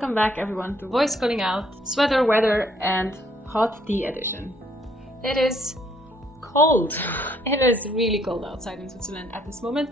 Welcome back everyone to Voice Calling Out, Sweater, Weather and Hot Tea Edition. It is cold. It is really cold outside in Switzerland at this moment.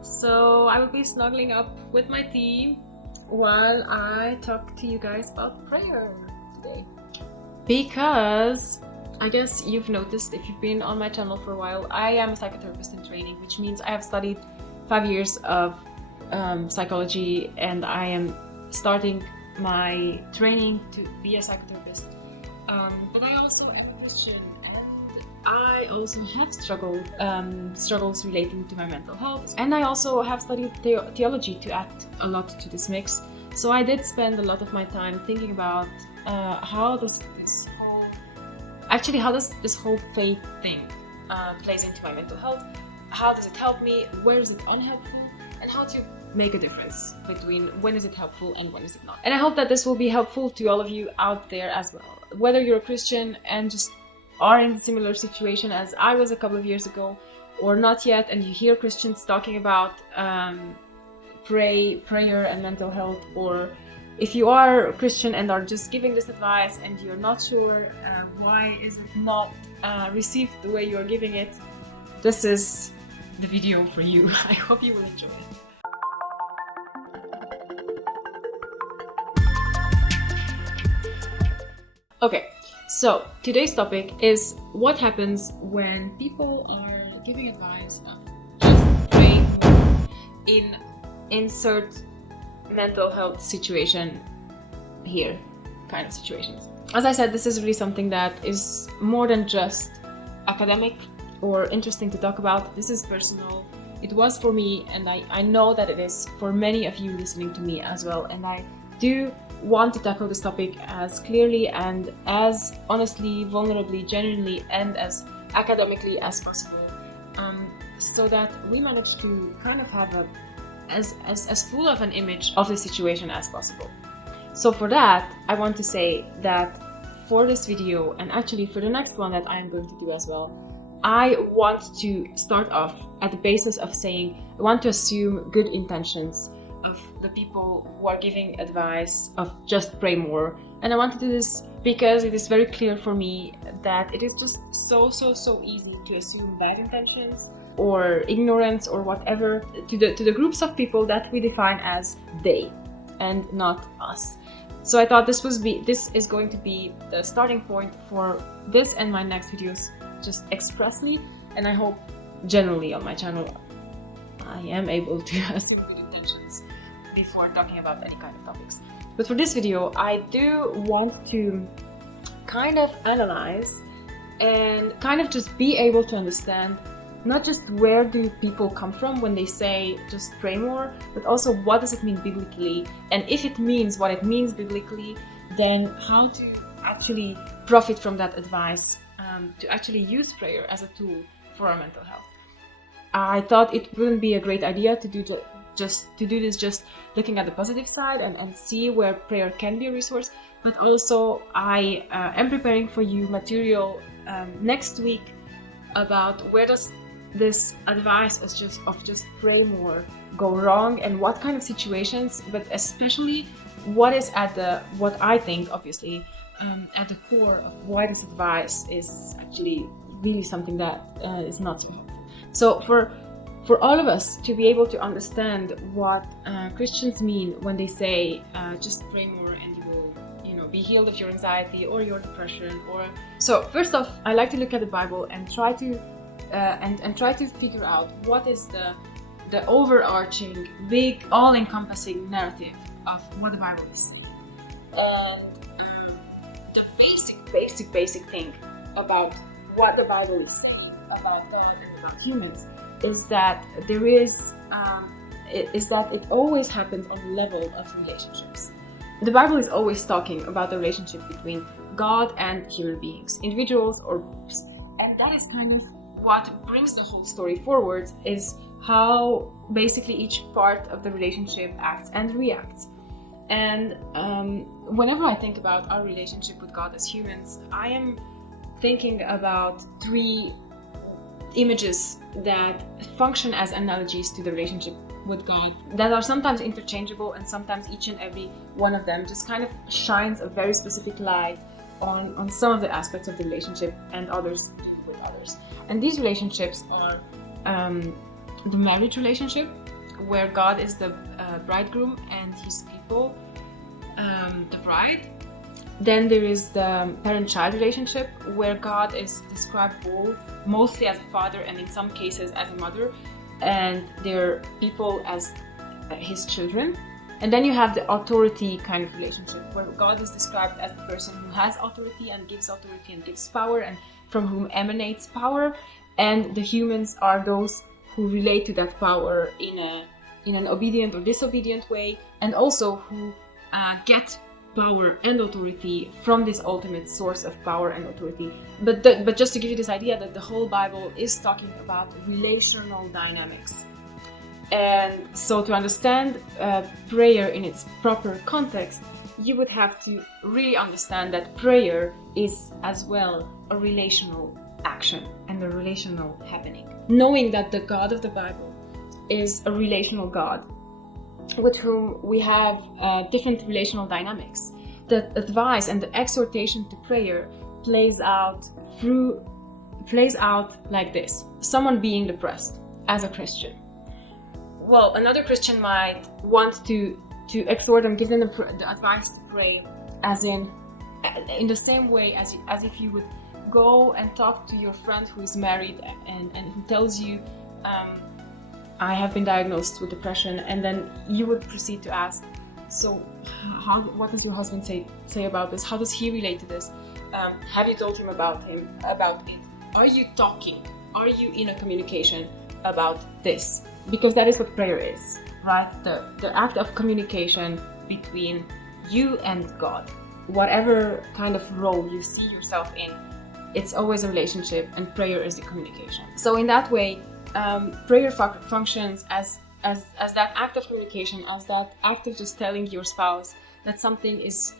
So I will be snuggling up with my tea while I talk to you guys about prayer today. Because I guess you've noticed, if you've been on my channel for a while, I am a psychotherapist in training, which means I have studied 5 years of psychology, and I am starting my training to be a psychotherapist. But I also am a Christian, and I also have struggles relating to my mental health. And I also have studied theology to add a lot to this mix. So I did spend a lot of my time thinking about how does this whole faith thing plays into my mental health? How does it help me? Where is it unhelpful? And how to make a difference between when is it helpful and when is it not. And I hope that this will be helpful to all of you out there as well. Whether you're a Christian and just are in a similar situation as I was a couple of years ago, or not yet, and you hear Christians talking about prayer and mental health, or if you are a Christian and are just giving this advice and you're not sure why is it not received the way you're giving it, this is the video for you. I hope you will enjoy it. Okay, so today's topic is what happens when people are giving advice of just pray in insert mental health situation here kind of situations. As I said, this is really something that is more than just academic or interesting to talk about. This is personal. It was for me, and I know that it is for many of you listening to me as well. And I do want to tackle this topic as clearly and as honestly, vulnerably, genuinely, and as academically as possible, so that we manage to kind of have as full of an image of the situation as possible. So for that, I want to say that for this video, and actually for the next one that I am going to do as well, I want to start off at the basis of saying I want to assume good intentions of the people who are giving advice of just pray more. And I want to do this because it is very clear for me that it is just so easy to assume bad intentions or ignorance or whatever to the groups of people that we define as they and not us. So I thought this is going to be the starting point for this and my next videos, just expressly, and I hope generally on my channel I am able to assume good intentions before talking about any kind of topics. But for this video, I do want to kind of analyze and kind of just be able to understand not just where do people come from when they say just pray more, but also what does it mean biblically, and if it means what it means biblically, then how to actually profit from that advice, to actually use prayer as a tool for our mental health. I thought it wouldn't be a great idea to do this just looking at the positive side and see where prayer can be a resource, but also I am preparing for you material next week about where does this advice of just pray more go wrong, and what kind of situations, but especially what is what I think obviously at the core of why this advice is actually really something that is not so helpful. So for all of us to be able to understand what Christians mean when they say just pray more and you will, be healed of your anxiety or your depression, or so first off, I like to look at the Bible and try to figure out what is the overarching, big, all-encompassing narrative of what the Bible is saying. And the basic thing about what the Bible is saying about God and about humans is that it always happens on the level of relationships. The Bible is always talking about the relationship between God and human beings, individuals or groups. And that is kind of what brings the whole story forward, is how basically each part of the relationship acts and reacts. And whenever I think about our relationship with God as humans, I am thinking about 3 images that function as analogies to the relationship with God that are sometimes interchangeable, and sometimes each and every one of them just kind of shines a very specific light on some of the aspects of the relationship, and others with others. And these relationships are the marriage relationship, where God is the bridegroom and his people, the bride. Then there is the parent-child relationship, where God is described both mostly as a father and in some cases as a mother, and their people as his children. And then you have the authority kind of relationship, where God is described as the person who has authority and gives power, and from whom emanates power, and the humans are those who relate to that power in an obedient or disobedient way, and also who get power and authority from this ultimate source of power and authority. But just to give you this idea that the whole Bible is talking about relational dynamics. And so to understand prayer in its proper context, you would have to really understand that prayer is as well a relational action and a relational happening. Knowing that the God of the Bible is a relational God with whom we have different relational dynamics, the advice and the exhortation to prayer plays out like this. Someone being depressed as a Christian. Well, another Christian might want to exhort them, give them the advice to pray, as in the same way as if you would go and talk to your friend who is married and who tells you, I have been diagnosed with depression, and then you would proceed to ask, so what does your husband say about this? How does he relate to this? Have you told him about it? Are you talking? Are you in a communication about this? Because that is what prayer is, right? The act of communication between you and God. Whatever kind of role you see yourself in, it's always a relationship, and prayer is the communication. So in that way, prayer functions as that act of communication, as that act of just telling your spouse that something is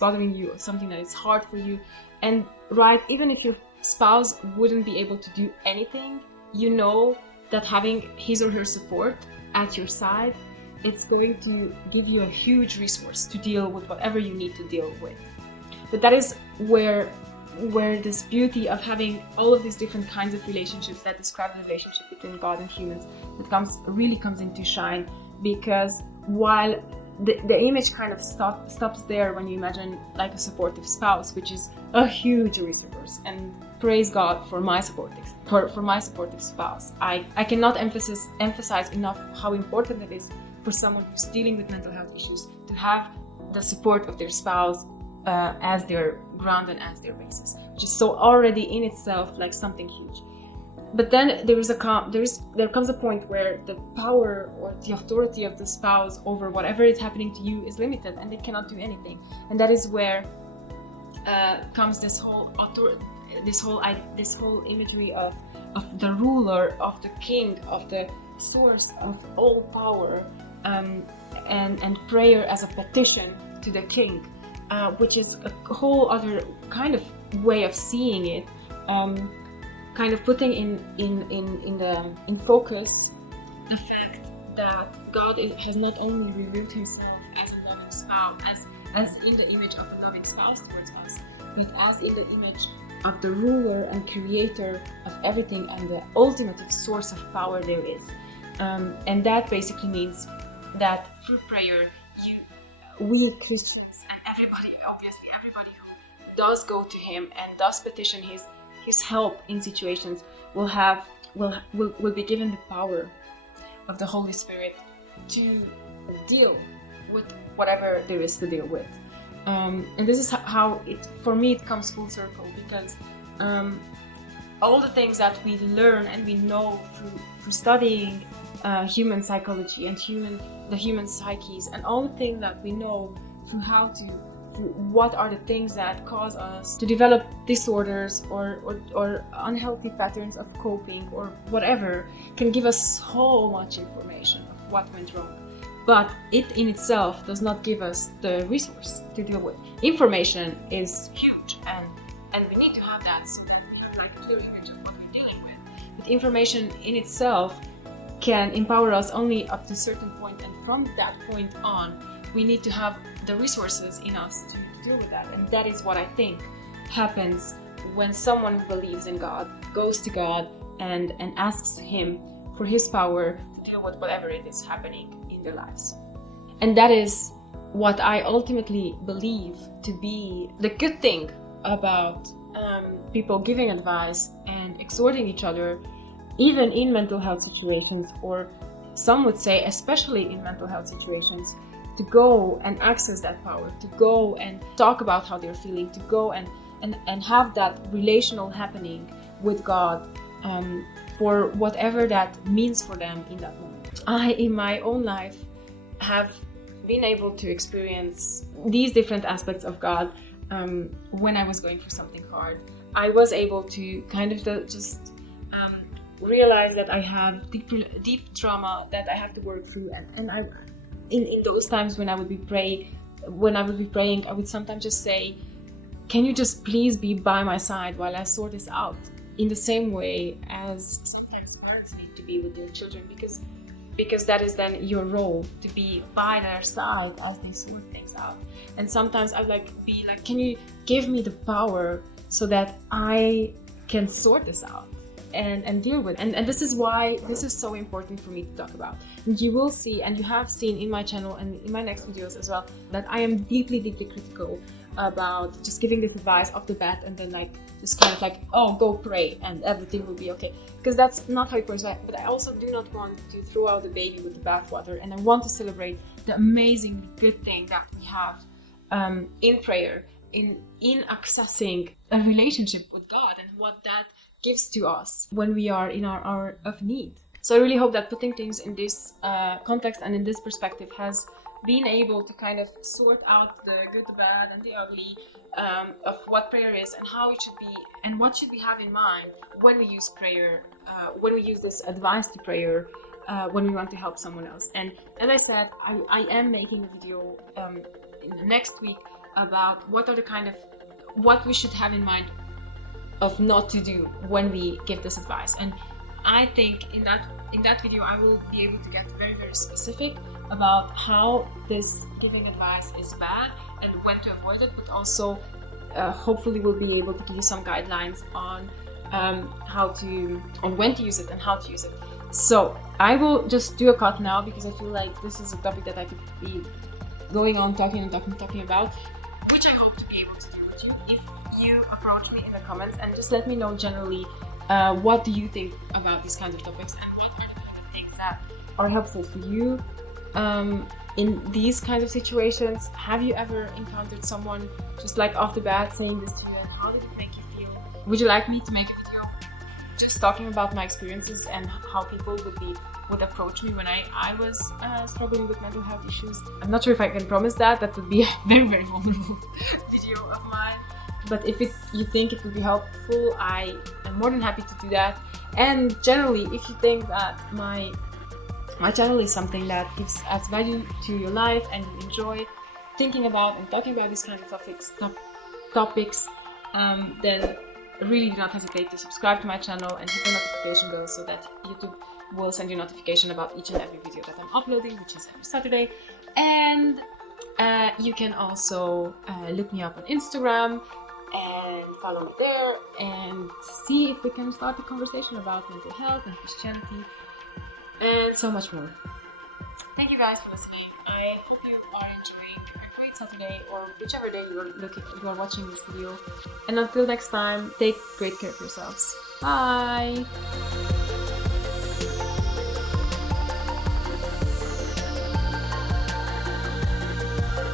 bothering you, or something that is hard for you. And right, even if your spouse wouldn't be able to do anything, you know that having his or her support at your side, it's going to give you a huge resource to deal with whatever you need to deal with. But that is where this beauty of having all of these different kinds of relationships that describe the relationship between God and humans really comes into shine. Because while the image kind of stops there when you imagine like a supportive spouse, which is a huge resource, and praise God for my supportive spouse. I cannot emphasize enough how important it is for someone who's dealing with mental health issues to have the support of their spouse as their ground and as their basis, which is so already in itself like something huge. But then there comes a point where the power or the authority of the spouse over whatever is happening to you is limited, and they cannot do anything. And that is where comes this whole imagery of the ruler, of the king, of the source of all power, and prayer as a petition to the king, which is a whole other kind of way of seeing it. Kind of putting in focus the fact that God has not only revealed himself as a loving spouse, as in the image of a loving spouse towards us, but as in the image of the ruler and creator of everything and the ultimate source of power there is. And that basically means that through prayer, we Christians and everybody who does go to him and does petition his help in situations will be given the power of the Holy Spirit to deal with whatever there is to deal with. And this is how for me it comes full circle, because all the things that we learn and we know through studying human psychology and the human psyches, and all the things that we know through what are the things that cause us to develop disorders or unhealthy patterns of coping or whatever, can give us so much information of what went wrong. But it in itself does not give us the resource to deal with. Information is huge, and we need to have that so that we have like a clear image of what we're dealing with. But information in itself can empower us only up to a certain point, and from that point on, we need to have the resources in us to deal with that. And that is what I think happens when someone who believes in God goes to God and asks Him for His power to deal with whatever it is happening in their lives. And that is what I ultimately believe to be the good thing about people giving advice and exhorting each other, even in mental health situations, or some would say especially in mental health situations, to go and access that power, to go and talk about how they're feeling, to go and have that relational happening with God for whatever that means for them in that moment. I, in my own life, have been able to experience these different aspects of God when I was going through something hard. I was able to kind of just realize that I have deep trauma that I have to work through, and I, in those times when I would be praying, I would sometimes just say, can you just please be by my side while I sort this out? In the same way as sometimes parents need to be with their children, because that is then your role, to be by their side as they sort things out. And sometimes I'd be like, can you give me the power so that I can sort this out and deal with it? And this is why this is so important for me to talk about. And you will see, and you have seen in my channel and in my next videos as well, that I am deeply critical about just giving this advice off the bat and then just kind of oh, go pray and everything will be okay, because that's not how it works. But I also do not want to throw out the baby with the bathwater, and I want to celebrate the amazing good thing that we have in prayer, in accessing a relationship with God, and what that gives to us when we are in our hour of need. So I really hope that putting things in this context and in this perspective has been able to kind of sort out the good, the bad, and the ugly of what prayer is, and how it should be, and what should we have in mind when we use prayer, when we use this advice to prayer, when we want to help someone else. And as I said, I am making a video in the next week about what we should have in mind of not to do when we give this advice. And I think in that video I will be able to get very specific about how this giving advice is bad and when to avoid it, but also hopefully we'll be able to give you some guidelines on when to use it and how to use it. So I will just do a cut now, because I feel like this is a topic that I could be going on talking about, which I hope to be able to do with you if you approach me in the comments and just let me know generally what do you think about these kinds of topics, and what are the kind of things that are helpful for you in these kinds of situations. Have you ever encountered someone just off the bat saying this to you, and how did it make you feel? Would you like me to make a video just talking about my experiences and how people would approach me when I was struggling with mental health issues? I'm not sure if I can promise that would be a very vulnerable video of mine, but if you think it would be helpful, I am more than happy to do that. And generally, if you think that my channel is something that adds value to your life, and you enjoy thinking about and talking about these kinds of topics, then really do not hesitate to subscribe to my channel and hit the notification bell so that YouTube will send you notification about each and every video that I'm uploading, which is every Saturday. And you can also look me up on Instagram and follow me there, and see if we can start a conversation about mental health and Christianity and so much more. Thank you guys for listening. I hope you are enjoying a great Saturday, or whichever day you are watching this video. And until next time, take great care of yourselves. Bye!